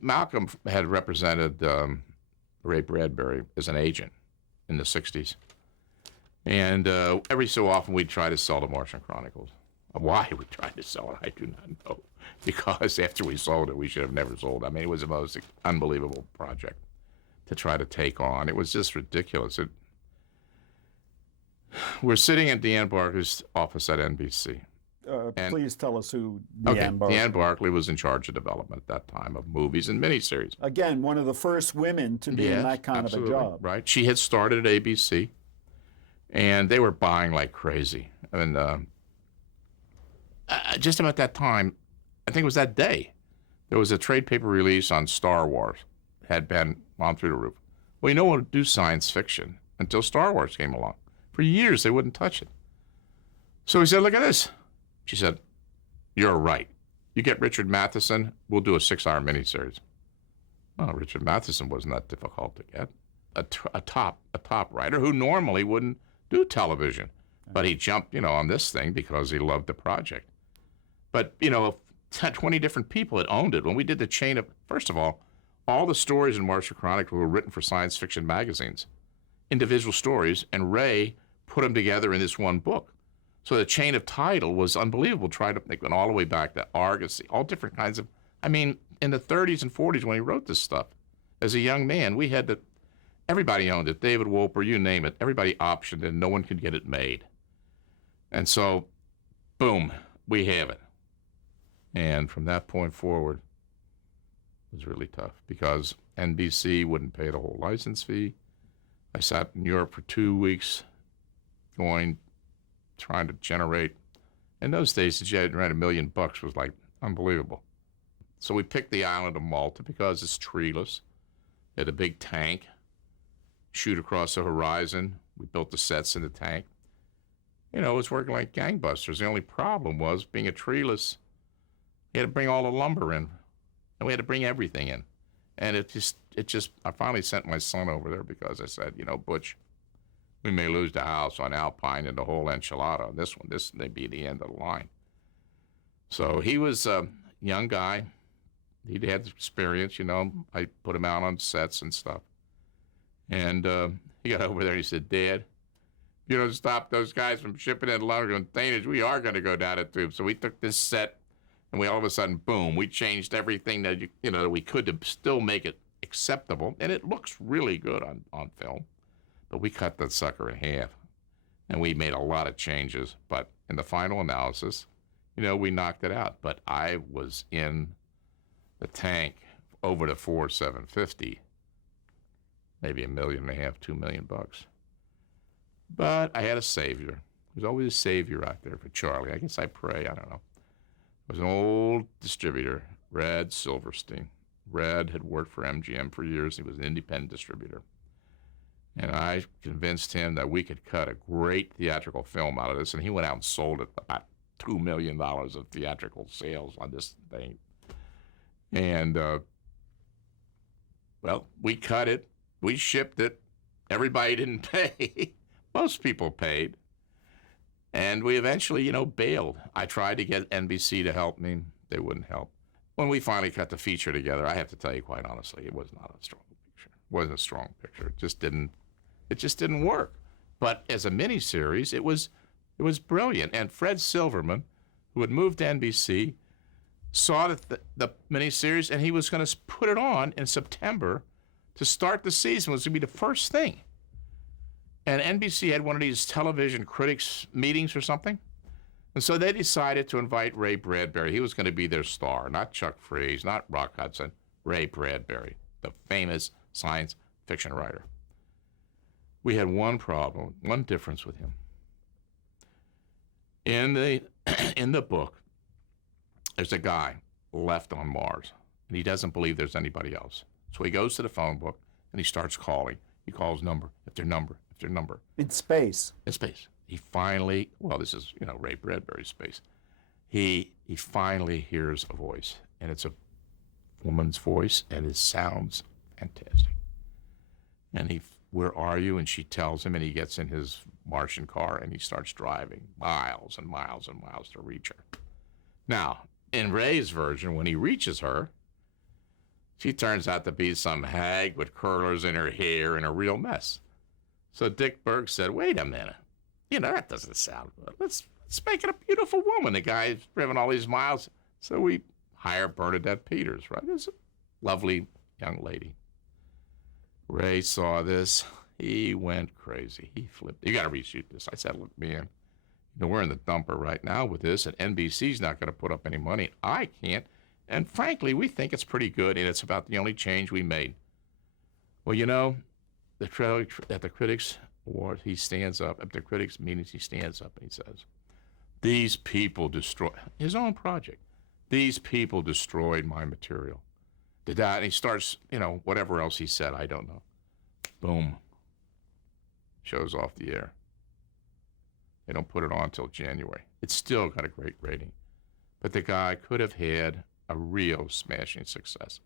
Malcolm had represented Ray Bradbury as an agent in the 60s. And every so often we'd try to sell the Martian Chronicles. Why we tried to sell it, I do not know. Because after we sold it, we should have never sold it. I mean, it was the most unbelievable project to try to take on. It was just ridiculous. We're sitting at Deanne Barkley's office at NBC. Please tell us who Okay, Deanne Barkley. Deanne Barkley was in charge of development at that time of movies and miniseries. Again, one of the first women to be in that kind absolutely, of a job. Right. She had started at ABC, and they were buying like crazy. I mean, just about that time, I think it was that day, there was a trade paper release on Star Wars. Had been on through the roof. Well, no one would do science fiction until Star Wars came along. For years, they wouldn't touch it. So he said, look at this. She said, you're right. You get Richard Matheson, we'll do a 6-hour miniseries. Well, Richard Matheson wasn't that difficult to get. A top writer who normally wouldn't do television. But he jumped, on this thing because he loved the project. But, 20 different people had owned it. When we did the chain of, first of all the stories in Martian Chronicles were written for science fiction magazines, individual stories, and Ray put them together in this one book. So the chain of title was unbelievable. Tried to make it all the way back to Argosy, all different kinds of, in the 30s and 40s when he wrote this stuff, as a young man, we had to, everybody owned it. David Wolper, you name it. Everybody optioned it, and no one could get it made. And so, boom, we have it. And from that point forward, it was really tough because NBC wouldn't pay the whole license fee. I sat in Europe for 2 weeks trying to generate. In those days, to generate $1 million was like unbelievable. So we picked the island of Malta because it's treeless. It had a big tank, shoot across the horizon. We built the sets in the tank. It was working like gangbusters. The only problem was being a treeless, you had to bring all the lumber in, and we had to bring everything in. And I finally sent my son over there because I said, Butch, we may lose the house on Alpine and the whole enchilada on this one. This may be the end of the line. So he was a young guy. He'd had experience, I put him out on sets and stuff. And he got over there and he said, Dad, you don't stop those guys from shipping in lumber containers, we are going to go down a tube. So we took this set, and we all of a sudden, boom, we changed everything that we could to still make it acceptable. And it looks really good on film. But we cut that sucker in half, and we made a lot of changes. But in the final analysis, we knocked it out. But I was in the tank over the 750, maybe $1.5 million, $2 million. But I had a savior. There's always a savior out there for Charlie. I guess I pray, I don't know. It was an old distributor, Red Silverstein. Red had worked for MGM for years. He was an independent distributor. And I convinced him that we could cut a great theatrical film out of this, and he went out and sold it about $2 million of theatrical sales on this thing. And, we cut it. We shipped it. Everybody didn't pay. Most people paid. And we eventually, bailed. I tried to get NBC to help me. They wouldn't help. When we finally cut the feature together, I have to tell you quite honestly, it was not a strong picture. It wasn't a strong picture. It just didn't work. But as a miniseries, it was brilliant. And Fred Silverman, who had moved to NBC, saw the miniseries, and he was going to put it on in September to start the season. It was going to be the first thing. And NBC had one of these television critics meetings or something. And so they decided to invite Ray Bradbury. He was going to be their star, not Chuck Fries, not Rock Hudson, Ray Bradbury, the famous science fiction writer. We had one problem, one difference with him. In the book, there's a guy left on Mars, and he doesn't believe there's anybody else. So he goes to the phone book, and he starts calling. He calls number after number after number. In space. In space. He finally, this is, Ray Bradbury's space. He finally hears a voice, and it's a woman's voice, and it sounds fantastic. And where are you? And she tells him, and he gets in his Martian car, and he starts driving miles and miles and miles to reach her. Now, in Ray's version, when he reaches her, She turns out to be some hag with curlers in her hair and a real mess. So Dick Berg said, wait a minute. That doesn't sound good. Let's make it a beautiful woman. The guy's driven all these miles. So we hire Bernadette Peters, right? It's a lovely young lady. Ray saw this. He went crazy. He flipped. You got to reshoot this. I said, look, man, we're in the dumper right now with this, and NBC's not going to put up any money. I can't. And frankly, we think it's pretty good, and it's about the only change we made. Well, at the Critics Award, he stands up. At the Critics meetings, he stands up and he says, these people destroy his own project. These people destroyed my material. Did that? And he starts, whatever else he said, I don't know. Boom. Show's off the air. They don't put it on until January. It's still got a great rating. But the guy could have had a real smashing success.